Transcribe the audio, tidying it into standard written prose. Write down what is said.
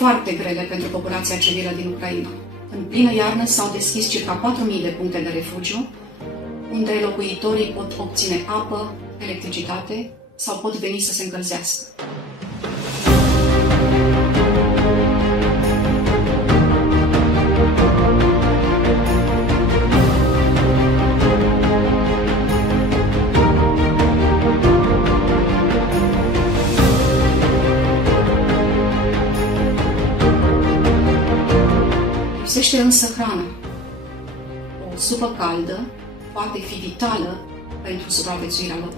foarte grele pentru populația civilă din Ucraina. În plină iarnă s-au deschis circa 4.000 de puncte de refugiu, unde locuitorii pot obține apă, electricitate sau pot veni să se încălzească. Lipsește însă hrana. O supă caldă poate fi vitală pentru supraviețuirea lor.